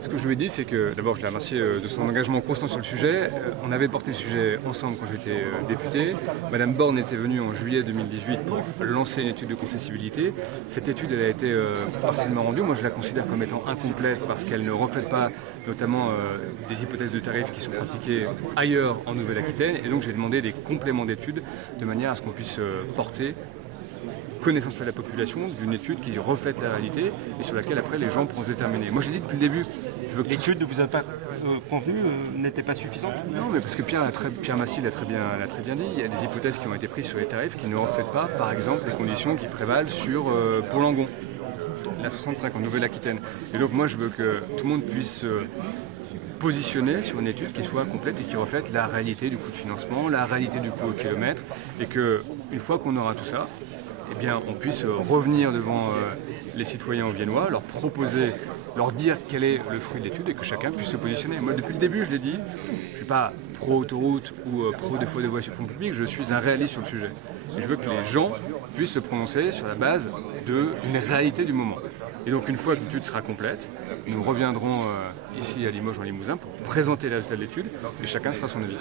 Ce que je lui ai dit, c'est que d'abord, je l'ai remercié de son engagement constant sur le sujet. On avait porté le sujet ensemble quand j'étais député. Madame Borne était venue en juillet 2018 pour lancer une étude de concessibilité. Cette étude, elle a été partiellement rendue. Moi, je la considère comme étant incomplète parce qu'elle ne reflète pas notamment des hypothèses de tarifs qui sont pratiquées ailleurs en Nouvelle-Aquitaine. Et donc, j'ai demandé des compléments d'études de manière à ce qu'on puisse porter connaissance à la population d'une étude qui reflète la réalité et sur laquelle après les gens pourront se déterminer. Moi j'ai dit depuis le début, je veux que L'étude ne vous a pas convenu, n'était pas suffisante? non, mais parce que Pierre Massy l'a très bien dit, il y a des hypothèses qui ont été prises sur les tarifs qui ne reflètent pas, par exemple, les conditions qui prévalent sur pour Langon, la 65 en Nouvelle-Aquitaine. Et donc moi je veux que tout le monde puisse se positionner sur une étude qui soit complète et qui reflète la réalité du coût de financement, la réalité du coût au kilomètre, et qu'une fois qu'on aura tout ça, eh bien, on puisse revenir devant les citoyens viennois, leur proposer, leur dire quel est le fruit de l'étude et que chacun puisse se positionner. Moi, depuis le début, je l'ai dit, je ne suis pas pro-autoroute ou pro-défaut des voies sur fonds publics, je suis un réaliste sur le sujet. Et je veux que les gens puissent se prononcer sur la base d'une réalité du moment. Et donc, une fois que l'étude sera complète, nous reviendrons ici à Limoges en Limousin pour présenter la résultat de l'étude et chacun se fera son avis.